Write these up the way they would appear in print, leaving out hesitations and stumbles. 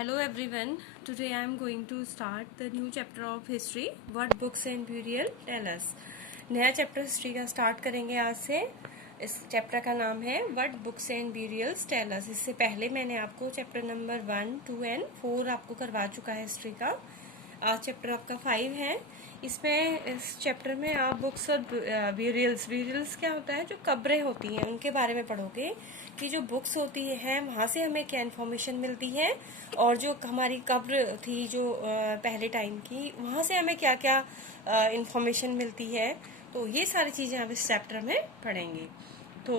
Hello everyone. Today I am going to start the new chapter of history. What books and burial tell us. नया chapter history का start करेंगे आज से. इस chapter का नाम है what books and burials tell us. इससे पहले मैंने आपको चैप्टर नंबर 1, 2 एंड 4 आपको करवा चुका है हिस्ट्री का. आज चैप्टर आपका 5 है. इसमें इस चैप्टर में आप बुक्स और ब्यूरियल्स क्या होता है, जो कब्रें होती हैं उनके बारे में पढ़ोगे कि जो बुक्स होती है वहाँ से हमें क्या इन्फॉर्मेशन मिलती है, और जो हमारी कब्र थी जो पहले टाइम की, वहाँ से हमें क्या क्या इन्फॉर्मेशन मिलती है. तो ये सारी चीज़ें हम इस चैप्टर में पढ़ेंगे. तो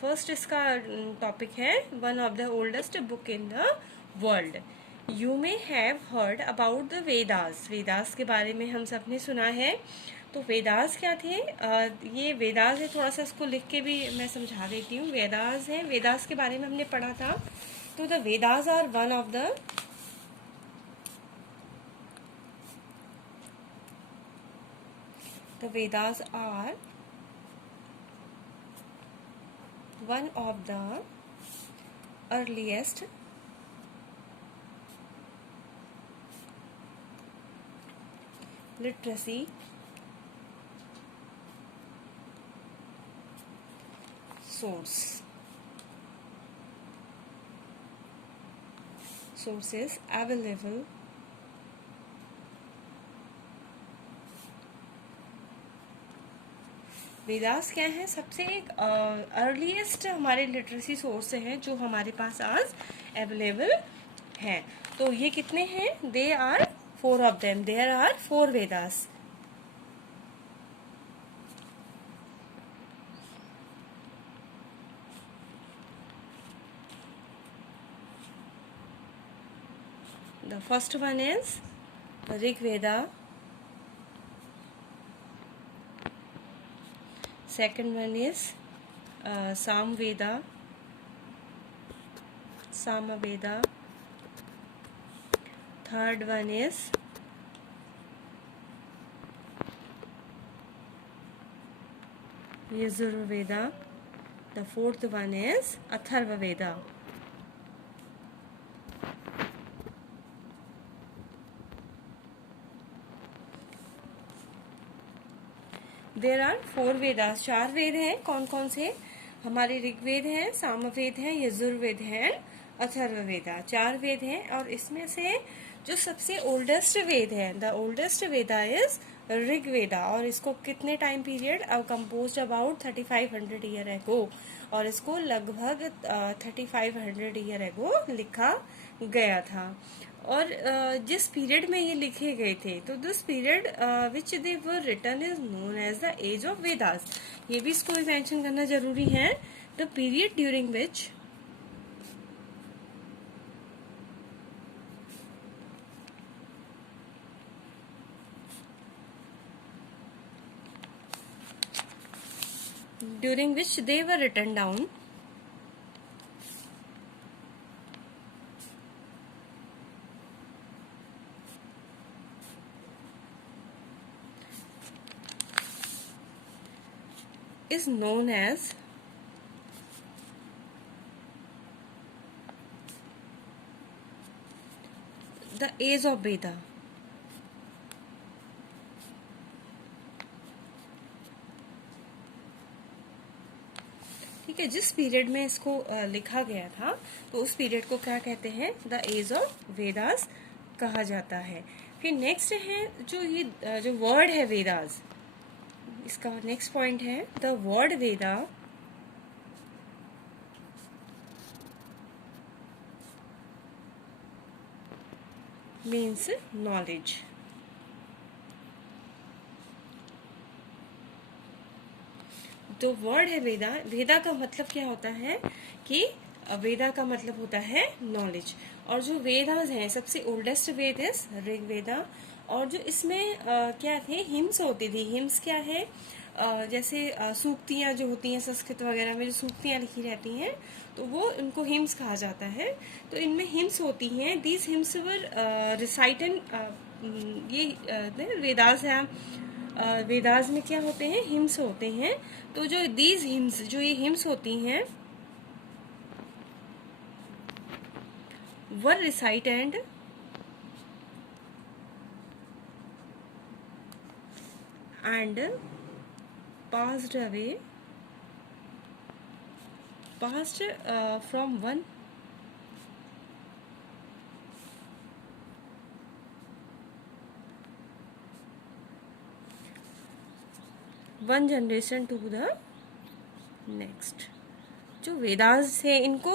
फर्स्ट इसका टॉपिक है one of the oldest book in the world. You may have heard about the Vedas. Vedas के बारे में हम सब ने सुना है. तो वेदास क्या थे? ये वेदास है, थोड़ा सा इसको लिख के भी मैं समझा देती हूँ. वेदास है, वेदास के बारे में हमने पढ़ा था. तो the Vedas are one of the Vedas are one of the earliest literacy sources available Vedas क्या है? सबसे एक अर्लीस्ट हमारे लिटरेसी सोर्स हैं जो हमारे पास आज अवेलेबल हैं. तो ये कितने हैं? They are 4 of them. There are 4 Vedas. The first one is Rig Veda. Second one is Samveda, Samaveda. Third one is Yajurveda. The fourth one is Atharvaveda. There are 4 Vedas. 4 Veda हैं. कौन कौन से? हमारे ऋग्वेद हैं, सामवेद हैं, यजुर्वेद हैं, अथर्ववेदा. 4 वेद हैं. और इसमें से जो सबसे ओल्डेस्ट वेद है, the oldest Veda is Rigveda. और इसको कितने time period? Composed about 3500 year ago. और इसको लगभग 3500 ईयर एगो लिखा गया था. और जिस पीरियड में ये लिखे गए थे, तो this period which they were written is known as the age of Vedas. ये भी इसको मेंशन करना जरूरी है. The period during which they were written down is known as the age of Veda. ठीक है. जिस पीरियड में इसको लिखा गया था, तो उस पीरियड को क्या कहते हैं? द एज ऑफ वेदास कहा जाता है. फिर नेक्स्ट है जो ये जो वर्ड है वेदास, इसका नेक्स्ट पॉइंट है the word Veda means knowledge. तो वर्ड है वेदा. वेदा का मतलब क्या होता है कि वेदा का मतलब होता है नॉलेज. और जो वेदास हैं, सबसे ओल्डेस्ट वेद इज ऋग्वेदा. और जो इसमें क्या थे? हिम्स होती थी. हिम्स क्या है? जैसे सूक्तियाँ जो होती हैं संस्कृत वगैरह में, जो सूक्तियाँ लिखी रहती हैं, तो वो उनको हिम्स कहा जाता है. तो इनमें हिम्स होती हैं. These hymns were recited. ये वेदास है. वेदास में क्या होते हैं? हिम्स होते हैं. तो जो दीज हिम्स, जो ये हिम्स होती हैं, were recite and passed away, passed from one generation to the next. जो वेदास थे इनको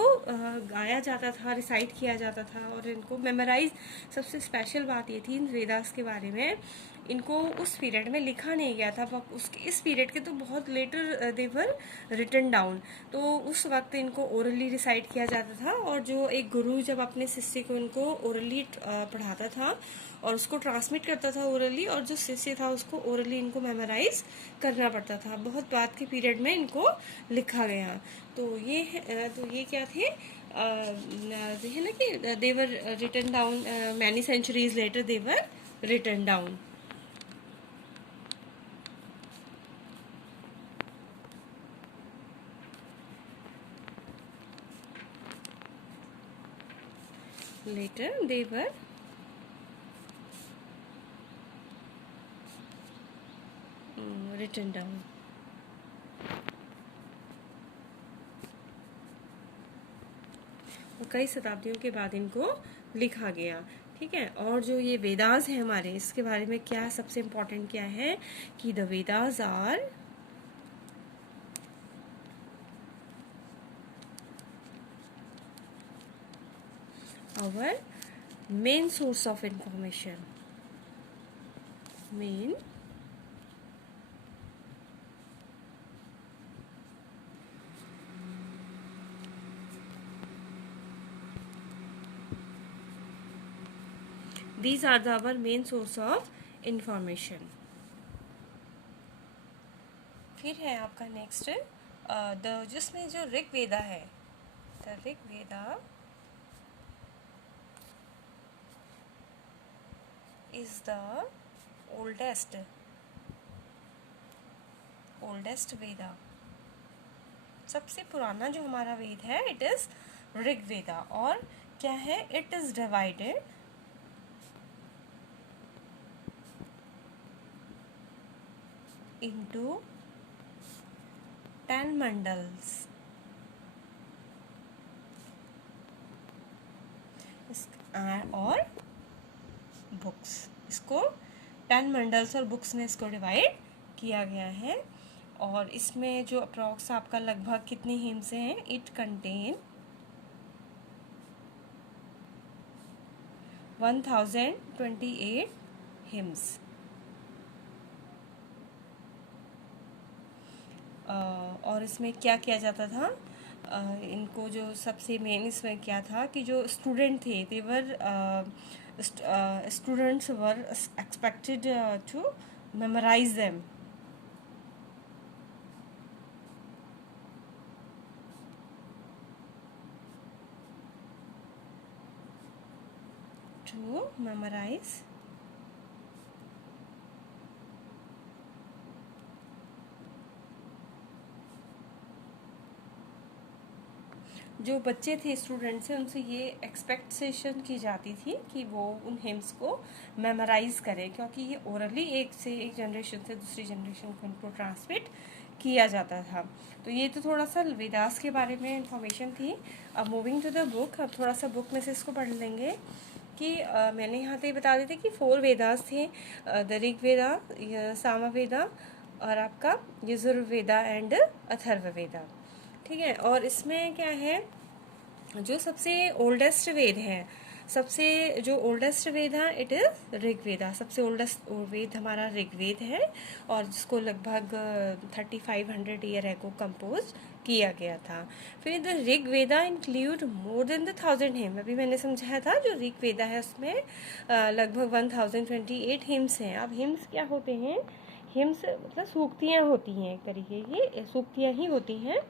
गाया जाता था, रिसाइट किया जाता था और इनको मेमोराइज। सबसे स्पेशल बात ये थी इन वेदास के बारे में, इनको उस पीरियड में लिखा नहीं गया था, उसके इस पीरियड के तो बहुत later they were written down. तो उस वक्त इनको ओरली रिसाइट किया जाता था और जो एक गुरु जब अपने शिष्य को इनको ओरली पढ़ाता था और उसको ट्रांसमिट करता था ओरली, और जो शिष्य था उसको ओरली इनको मेमोराइज करना पड़ता था। बहुत बाद के पीरियड में इनको लिखा गया। तो ये क्या थे, है ना कि they were written down many centuries later, they were written down. Later they were written down. और कई शताब्दियों के बाद इनको लिखा गया। ठीक है, और जो ये वेदास है हमारे, इसके बारे में क्या सबसे इम्पोर्टेंट क्या है कि the Vedas are our main source of information. Main these are our main source of information. फिर है आपका नेक्स्ट जिसमें जो ऋग वेदा है, the Rig Veda is the oldest Veda. सबसे पुराना जो हमारा वेद है इट इज ऋग वेदा। और क्या है, it is divided into 10 mandals. और बुक्स, इसको 10 मंडल्स और बुक्स में इसको डिवाइड किया गया है। और इसमें जो अप्रॉक्स आपका लगभग कितनी हिम्स हैं, इट कंटेन 1028 हिम्स। और इसमें क्या किया जाता था, इनको जो सबसे मेन इसमें क्या था कि जो स्टूडेंट थे दे वर students were expected to memorize them. To memorize जो बच्चे थे स्टूडेंट्स हैं उनसे ये एक्सपेक्टेशन की जाती थी कि वो उन हिम्स को मेमोराइज करें, क्योंकि ये ओरली एक से एक जनरेशन से दूसरी जनरेशन को उनको ट्रांसमिट किया जाता था। तो ये तो थोड़ा सा वेदास के बारे में इंफॉर्मेशन थी। अब मूविंग टू द बुक, अब थोड़ा सा बुक में से इसको पढ़ लेंगे कि मैंने यहाँ पे बता दी थी कि 4 वेदास थे, द ऋग वेदा, साम वेदा और आपका यजुर्वेदा एंड अथर्ववेदा। ठीक है, और इसमें क्या है, जो सबसे ओल्डेस्ट वेद है, सबसे जो ओल्डेस्ट वेद है इट इज ऋग्वेदा। सबसे ओल्डेस्ट वेद हमारा ऋग्वेद है और जिसको लगभग 3500 ईयर है को कंपोज किया गया था। फिर the Rigveda include more than the 1000 him. अभी मैंने समझाया था जो ऋग्वेदा है उसमें लगभग 1028 हिम्स हैं। अब हिम्स क्या होते हैं, हिम्स मतलब सूक्तियाँ होती हैं, एक तरीके की सूक्तियाँ ही होती हैं।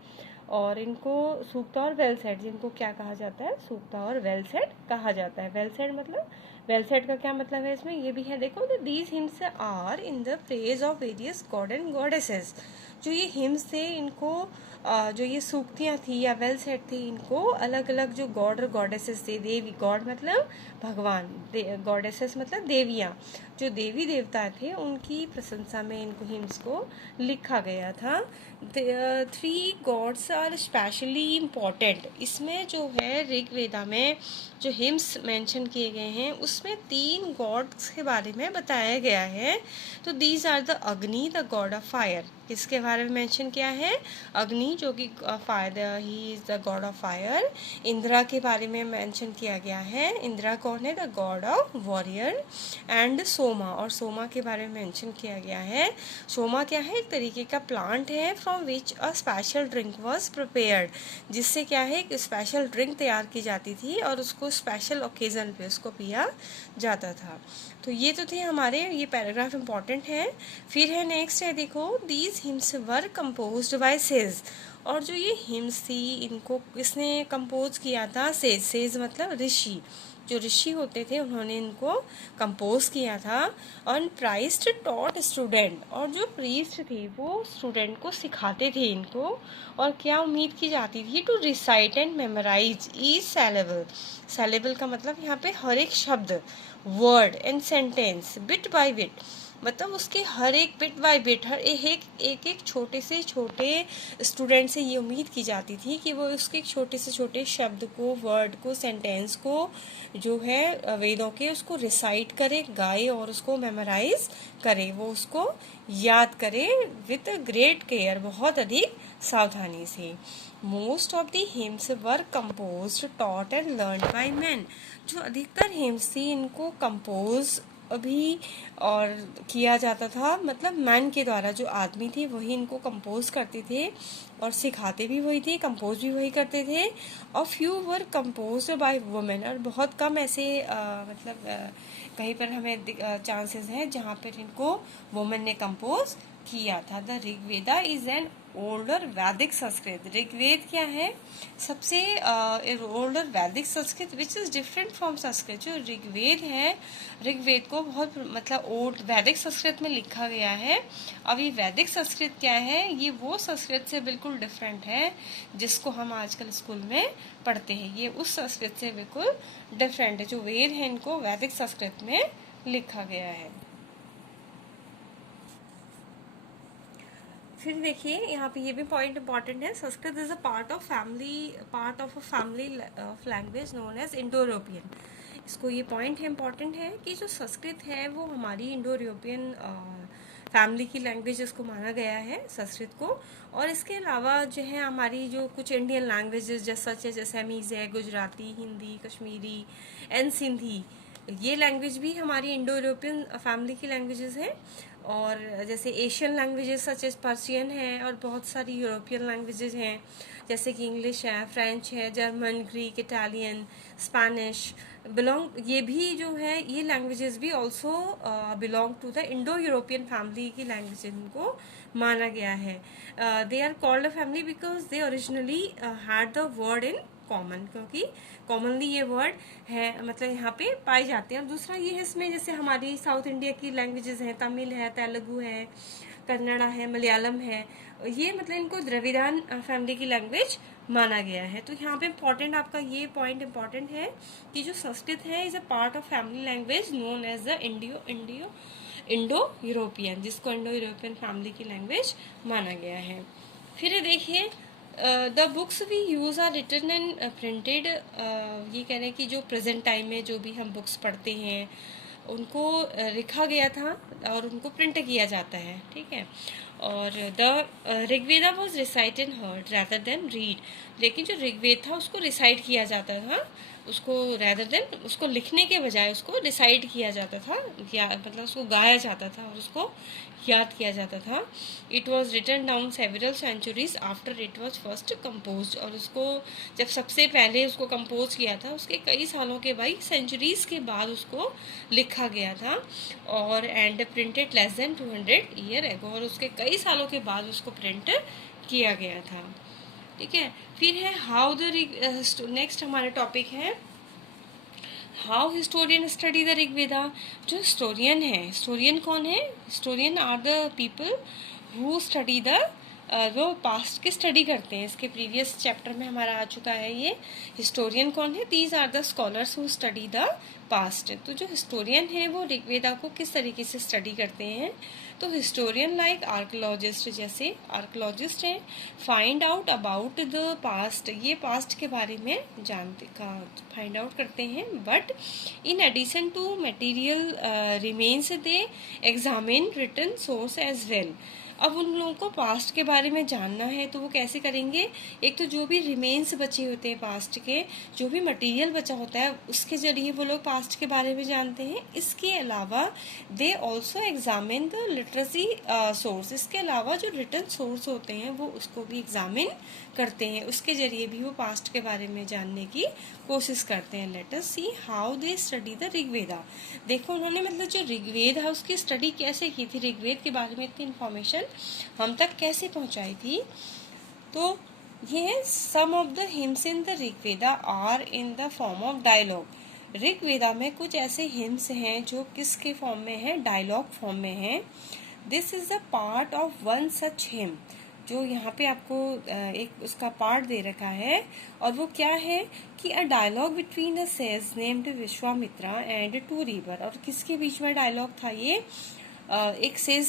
और इनको सूक्ता और वेल सेट, जिनको क्या कहा जाता है, सूक्ता और वेल सेट कहा जाता है। वेल सेट मतलब वेल सेड का क्या मतलब है इसमें, ये भी है देखो, the these hymns are in the praise of various god and goddesses. जो ये हिम्स थे इनको जो ये सूक्तियाँ थी या वेल सेट थी, इनको अलग अलग जो गॉड और गॉडेसेस थे, देवी, गॉड मतलब भगवान, गॉडेसेस मतलब देवियाँ, जो देवी देवता थे उनकी प्रशंसा में इनको हिम्स को लिखा गया था। 3 गॉड्स आर स्पेशली इम्पॉर्टेंट। इसमें जो है ऋग्वेदा में जो हिम्स मेंशन किए गए हैं उसमें 3 गॉड्स के बारे में बताया गया है। तो दीज आर द अग्नि, द गॉड ऑफ फायर। किसके बारे में मेंशन किया है? अग्नि, जो कि fire, he is the God of fire. Indira के बारे में मेंशन किया गया है, इंद्रा कौन है? The God of warrior. And Soma, और सोमा के बारे में मेंशन किया गया है। सोमा क्या है? एक तरीके का प्लांट है from which a special drink was prepared, जिससे क्या है एक स्पेशल ड्रिंक तैयार की जाती थी और उसको स्पेशल ओकेजन पे उसको पिया जाता था। तो ये तो थे हमारे, ये पैराग्राफ इम्पॉर्टेंट है। फिर है नेक्स्ट है देखो, these hymns were composed bye says. और जो ये हिम्स थी इनको किसने कंपोज किया था? सेज। सेज मतलब ऋषि, जो ऋषि होते थे उन्होंने इनको कंपोज किया था। और प्राइस्ट टॉट स्टूडेंट, और जो प्रीस्ट थे वो स्टूडेंट को सिखाते थे इनको। और क्या उम्मीद की जाती थी? To recite and memorise each syllable. Syllable का मतलब यहाँ पे हर एक शब्द, word and sentence, bit by bit, मतलब उसके हर एक बिट बाय बिट, हर एक छोटे से छोटे स्टूडेंट से ये उम्मीद की जाती थी कि वो उसके छोटे से छोटे शब्द को, वर्ड को, सेंटेंस को जो है वेदों के, उसको रिसाइट करे, गाए और उसको मेमोराइज करे, वो उसको याद करे विथ ग्रेट केयर, बहुत अधिक सावधानी से। Most of the hymns were composed, taught and learn by man. जो अधिकतर हिम्स थी इनको कंपोज अभी और किया जाता था, मतलब मैन के द्वारा, जो आदमी थे वही इनको कंपोज करते थे और सिखाते भी वही थे, कंपोज भी वही करते थे। और few were compose by women, और बहुत कम ऐसे कहीं पर हमें चांसेस हैं जहाँ पर इनको वुमेन ने कंपोज किया था। The Rigveda is an older वैदिक संस्कृत। ऋग्वेद क्या है? सबसे ओल्डर वैदिक Sanskrit which is different from Sanskrit. जो ऋग्वेद है, ऋग्वेद को बहुत मतलब ओल्ड वैदिक संस्कृत में लिखा गया है। अब ये वैदिक संस्कृत क्या है? ये वो संस्कृत से बिल्कुल डिफरेंट है जिसको हम आजकल स्कूल में पढ़ते हैं। ये उस संस्कृत से बिल्कुल डिफरेंट है। जो वेद है इनको वैदिक संस्कृत में लिखा गया है। फिर देखिए यहाँ पे ये भी पॉइंट इंपॉर्टेंट है, Sanskrit is a part of a family of language known as Indo European. इसको ये पॉइंट है इम्पॉर्टेंट है कि जो संस्कृत है वो हमारी इंडो यूरोपियन फैमिली की लैंग्वेज इसको माना गया है संस्कृत को। और इसके अलावा जो है हमारी जो कुछ इंडियन लैंग्वेजेस जैसे असमीज है, गुजराती, हिंदी, कश्मीरी एंड सिंधी, ये लैंग्वेज भी हमारी इंडो यूरोपियन फैमिली की लैंग्वेजेस हैं। और जैसे Asian languages such as Persian है, और बहुत सारी यूरोपियन लैंग्वेजेस हैं जैसे कि इंग्लिश है, फ्रेंच है, German, Greek, Italian, Spanish belong, ये भी जो है ये लैंग्वेजेस भी also belong to the Indo European family की लैंग्वेज इनको माना गया है। They are called a family because they originally had the word in common, क्योंकि कॉमनली ये वर्ड है मतलब यहाँ पे पाए जाते हैं। और दूसरा ये है इसमें जैसे हमारी साउथ इंडिया की लैंग्वेजेस हैं, तमिल है, तेलुगु है, कन्नड़ा है, मलयालम है, ये मतलब इनको द्रविड़ान फैमिली की लैंग्वेज माना गया है। तो यहाँ पे इम्पोर्टेंट आपका ये पॉइंट इम्पोर्टेंट है कि जो संस्कृत है is a part of family language known as the Indo European, जिसको इंडो यूरोपियन फैमिली की लैंग्वेज माना गया है। फिर देखिए the books we use are written and printed. ये कह रहे हैं कि जो प्रेजेंट टाइम में जो भी हम बुक्स पढ़ते हैं उनको लिखा गया था और उनको प्रिंट किया जाता है, ठीक है। और the Rigveda was recite and heard rather than read. लेकिन जो ऋग्वेद था उसको रिसाइट किया जाता था, उसको रैदर देन, उसको लिखने के बजाय उसको रिसाइट किया जाता था, या मतलब उसको गाया जाता था और उसको याद किया जाता था। It was written down several centuries after it was first compose. और उसको जब सबसे पहले उसको कंपोज किया था उसके कई सालों के बाद, सेंचुरीज के बाद उसको लिखा गया था। और and printed less than 200 year ago, और उसके कई सालों के बाद उसको प्रिंट किया गया था, ठीक है। फिर है हाउ द नेक्स्ट हमारा टॉपिक है how historian study the Rigveda. जो हिस्टोरियन है, हिस्टोरियन कौन है? Historian are the people who study the, वो पास्ट की स्टडी करते हैं। इसके प्रीवियस चैप्टर में हमारा आ चुका है ये। हिस्टोरियन कौन है? These are the scholars who study the past. तो जो हिस्टोरियन है वो ऋग्वेदा को किस तरीके से स्टडी करते हैं? तो हिस्टोरियन लाइक आर्कोलॉजिस्ट, जैसे आर्कोलॉजिस्ट हैं, find out about the past, ये पास्ट के बारे में जानते का फाइंड आउट करते हैं। But in addition to material remains they examine written source as well. अब उन लोगों को पास्ट के बारे में जानना है तो वो कैसे करेंगे? एक तो जो भी रिमेन्स बचे होते हैं पास्ट के, जो भी मटेरियल बचा होता है उसके जरिए वो लोग पास्ट के बारे में जानते हैं। इसके अलावा they also examine the literacy source, इसके अलावा जो रिटन सोर्स होते हैं वो उसको भी एग्जामिन करते हैं, उसके जरिए भी वो पास्ट के बारे में जानने की कोशिश करते हैं। Let us see how they study the Rigveda. देखो उन्होंने मतलब जो ऋग्वेद है उसकी स्टडी कैसे की थी, ऋग्वेद के बारे में इतनी इन्फॉर्मेशन हम तक कैसे पहुंचाई थी। तो ये some of the hymns in the Rigveda are in the form of dialogue. Rigveda में कुछ ऐसे हिम्स हैं जो किसके फॉर्म में है? डायलॉग फॉर्म में है। This is the part of one such him, जो यहाँ पे आपको एक उसका पार्ट दे रखा है, और वो क्या है कि a dialogue between a sage named Vishwamitra and two river. और किसके बीच में डायलॉग था ये? एक सेज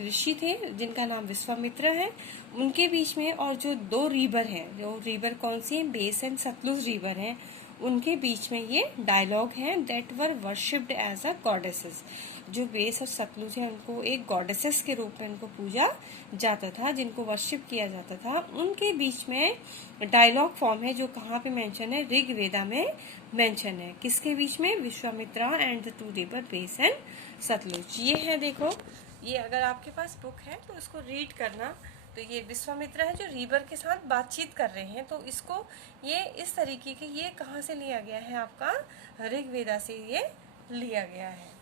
ऋषि थे जिनका नाम विश्वामित्र है, उनके बीच में, और जो दो रिवर हैं, जो रिवर कौन सी है? बेस एंड सतलुज रिवर हैं, उनके बीच में ये डायलॉग है। That were worshipped as a goddesses. जो बेस और सतलुज है उनको एक गॉडेसेस के रूप में उनको पूजा जाता था, जिनको वर्शिप किया जाता था, उनके बीच में डायलॉग फॉर्म है जो कहाँ पे मेंशन है? ऋग्वेदा में मेंशन है। किसके बीच में? Vishwamitra and the two river Beas and Sutlej. ये है, देखो ये अगर आपके पास बुक है तो इसको रीड करना। तो ये विश्वामित्र है जो रिवर के साथ बातचीत कर रहे हैं, तो इसको ये इस तरीके के, ये कहाँ से लिया गया है? आपका ऋग्वेदा से ये लिया गया है।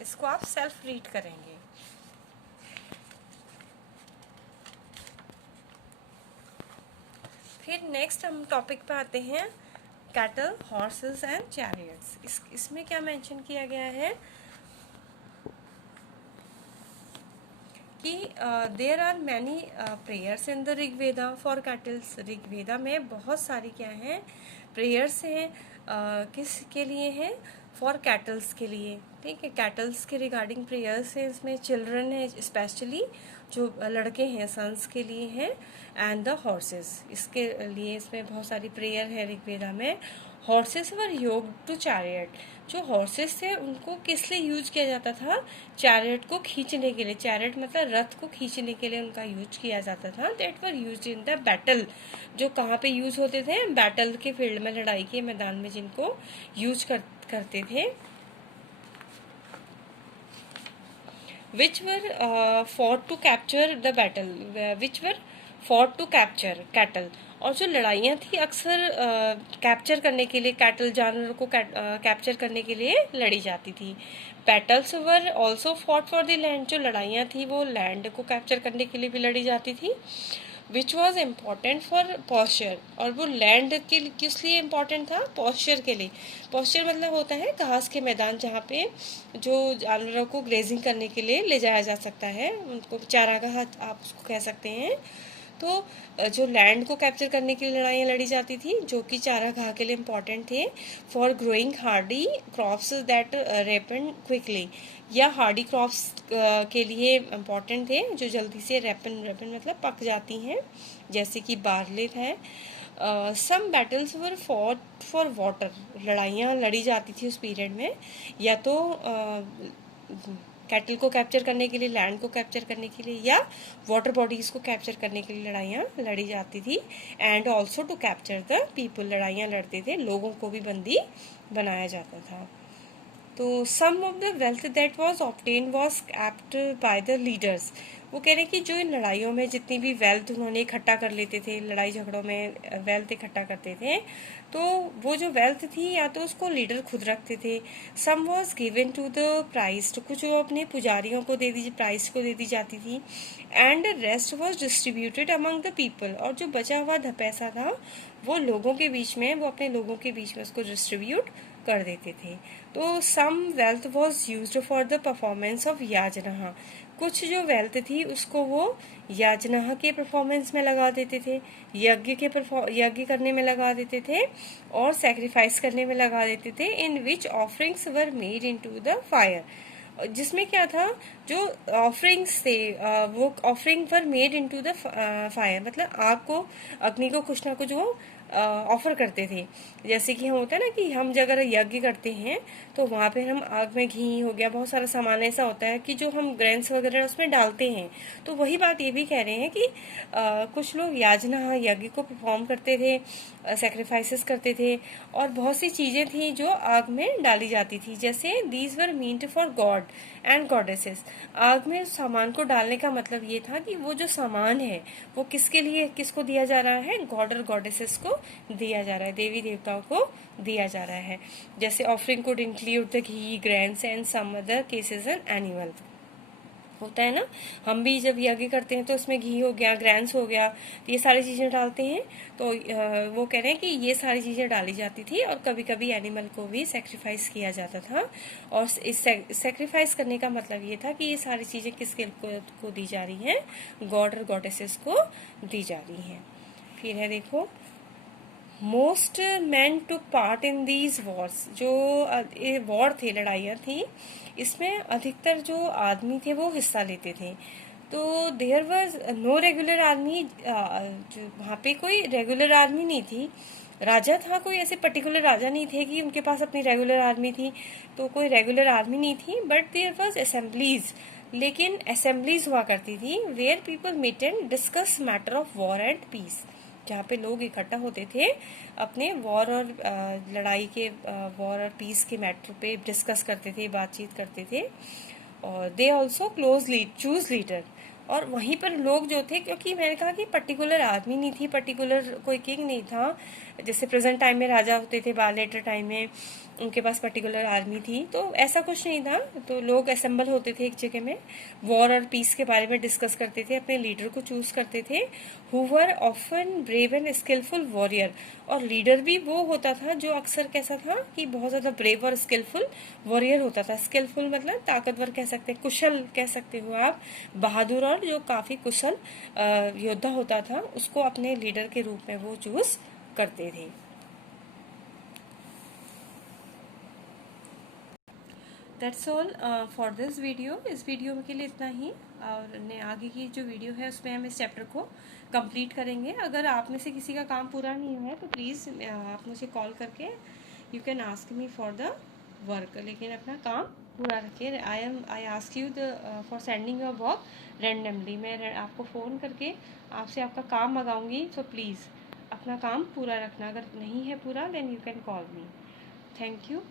इसको आप सेल्फ रीड करेंगे। फिर नेक्स्ट हम टॉपिक पे आते हैं, कैटल, हॉर्सेस एंड चैरियट्स। इसमें क्या मेंशन किया गया है कि there are many prayers in the Rigveda for cattles. Rigveda में बहुत सारी क्या हैं? प्रेयर्स हैं। किस के लिए हैं? फॉर कैटल्स के लिए। ठीक है, कैटल्स के रिगार्डिंग प्रेयर्स हैं। इसमें चिल्ड्रन है, स्पेशली जो लड़के हैं सन्स के लिए हैं, एंड द हॉर्सेस, इसके लिए इसमें बहुत सारी प्रेयर है ऋग्वेदा में। हॉर्सेस वर योग टू चैरियट। जो हॉर्सेस थे उनको किस लिए यूज किया जाता था? चैरियट को खींचने के लिए। चैरियट मतलब रथ को खींचने के लिए उनका यूज किया जाता था। That were use in the battle. जो कहाँ पे यूज होते थे? बैटल के फील्ड में, लड़ाई के मैदान में जिनको यूज करते थे। which were fought to capture the battle, which were fought to capture cattle। और जो लड़ाइयाँ थी अक्सर कैप्चर करने के लिए, कैटल जानवरों को कैप्चर करने के लिए लड़ी जाती थी। Battles were also fought for the land. जो लड़ाइयाँ थी वो लैंड को कैप्चर करने के लिए भी लड़ी जाती थी। Which was important for pasture. और वो लैंड के किस लिए इम्पॉर्टेंट था? पॉस्चर के लिए। पॉस्चर मतलब होता है घास के मैदान, जहाँ पे जो जानवरों को ग्रेजिंग करने के लिए ले जाया जा सकता है, उनको चारागाह आप उसको कह सकते हैं। तो जो लैंड को कैप्चर करने के लिए लड़ाइयाँ लड़ी जाती थी, जो कि चारागाह के लिए इम्पॉर्टेंट थे। For growing hardy crops that ripen quickly. या हार्डी क्रॉप्स के लिए इम्पॉर्टेंट थे, जो जल्दी से रेपन मतलब पक जाती हैं, जैसे कि बार्ले है। Some battles were fought for water. लड़ाइयाँ लड़ी जाती थी उस पीरियड में, या तो कैटल को कैप्चर करने के लिए, लैंड को कैप्चर करने के लिए, या वाटर बॉडीज को कैप्चर करने के लिए लड़ाइयाँ लड़ी जाती थी। And also to capture the people. लड़ाइयाँ लड़ते थे, लोगों को भी बंदी बनाया जाता था। तो some of the wealth that was obtain was kept by the leaders. वो कह रहे हैं कि जो इन लड़ाइयों में जितनी भी वेल्थ उन्होंने इकट्ठा कर लेते थे, लड़ाई झगड़ों में वेल्थ इकट्ठा करते थे, तो वो जो वेल्थ थी या तो उसको लीडर खुद रखते थे। Some was given to the priests. तो कुछ वो अपने पुजारियों को दे दी, प्राइस को दे दी जाती थी। And rest was distributed among the people. और जो बचा हुआ पैसा था वो लोगों के बीच में, वो अपने लोगों के बीच में उसको डिस्ट्रीब्यूट कर देते थे। तो some wealth was used for the performance of yajnas, कुछ जो वेल्थ थी उसको वो याजनाह के परफॉर्मेंस में लगा देते थे, यज्ञ करने में लगा देते थे और सेक्रीफाइस करने में लगा देते थे। In which offerings were made into the fire, जिसमें क्या था, जो ऑफरिंग्स थे वो offering were made into the fire, मतलब आग को, अग्नि को कुछ ना कुछ वो ऑफर करते थे। जैसे कि हम होता है ना कि हम जब अगर यज्ञ करते हैं तो वहाँ पे हम आग में घी हो गया, बहुत सारा सामान ऐसा होता है कि जो हम ग्रेन्स वगैरह उसमें डालते हैं। तो वही बात ये भी कह रहे हैं कि कुछ लोग याजना यज्ञ को परफॉर्म करते थे, सेक्रीफाइसेस करते थे, और बहुत सी चीजें थी जो आग में डाली जाती थी। जैसे these were meant for God and goddesses, आग में सामान को डालने का मतलब ये था कि वो जो सामान है वो किसके लिए, किसको दिया जा रहा है, गॉड और गॉडेसेस को दिया जा रहा है, देवी देवताओं को दिया जा रहा है। जैसे offering could include the ghee, grains and some other cases an animal, होता है ना, हम भी जब यज्ञ करते हैं तो उसमें घी हो गया, ग्रैंस हो गया, ये सारी चीज़ें डालते हैं। तो वो कह रहे हैं कि ये सारी चीज़ें डाली जाती थी और कभी कभी एनिमल को भी सेक्रीफाइस किया जाता था। और इस सेक्रीफाइस करने का मतलब ये था कि ये सारी चीज़ें किसके को दी जा रही हैं, गॉड और गॉडेसेस को दी जा रही हैं। फिर है देखो, most man took part in these Wars, जो वॉर थे, लड़ाइयाँ थी, इसमें अधिकतर जो आदमी थे वो हिस्सा लेते थे। तो there was no regular army, वहाँ पे कोई रेगुलर आर्मी नहीं थी। राजा था, कोई ऐसे पर्टिकुलर राजा नहीं थे कि उनके पास अपनी रेगुलर आर्मी थी, तो कोई रेगुलर आर्मी नहीं थी। बट देयर वॉज असेंबलीज, लेकिन असेंबलीज हुआ करती थी, where people meet and discuss matter of war and peace, जहाँ पे लोग इकट्ठा होते थे अपने वॉर और लड़ाई के, वॉर और पीस के मैटर पे डिस्कस करते थे, बातचीत करते थे। और दे ऑल्सो चूज लीडर, और वहीं पर लोग जो थे, क्योंकि मैंने कहा कि पर्टिकुलर आदमी नहीं थी, पर्टिकुलर कोई किंग नहीं था, जैसे प्रेजेंट टाइम में राजा होते थे, लेटर टाइम में उनके पास पर्टिकुलर आर्मी थी, तो ऐसा कुछ नहीं था। तो लोग असेंबल होते थे एक जगह में, वॉर और पीस के बारे में डिस्कस करते थे, अपने लीडर को चूज करते थे, who were often brave and skilful warrior, और लीडर भी वो होता था जो अक्सर कैसा था कि बहुत ज्यादा ब्रेव और स्किलफुल वॉरियर होता था। स्किलफुल मतलब ताकतवर कह सकते हैं, कुशल कह सकते हो आप, बहादुर, और जो काफी कुशल योद्धा होता था उसको अपने लीडर के रूप में वो चूज करते थे। That's all for this video. इस वीडियो के लिए इतना ही, और आगे की जो वीडियो है उसमें हम इस चैप्टर को कंप्लीट करेंगे। अगर आप में से किसी का काम पूरा नहीं हुआ है तो प्लीज़ आप मुझे कॉल करके you can ask me for the work, लेकिन अपना काम पूरा रखिए। I ask you for sending your work randomly, मैं आपको फ़ोन करके आपसे आपका काम मंगाऊंगी, तो प्लीज़ अपना काम पूरा रखना। अगर नहीं है पूरा then you can call me. Thank you.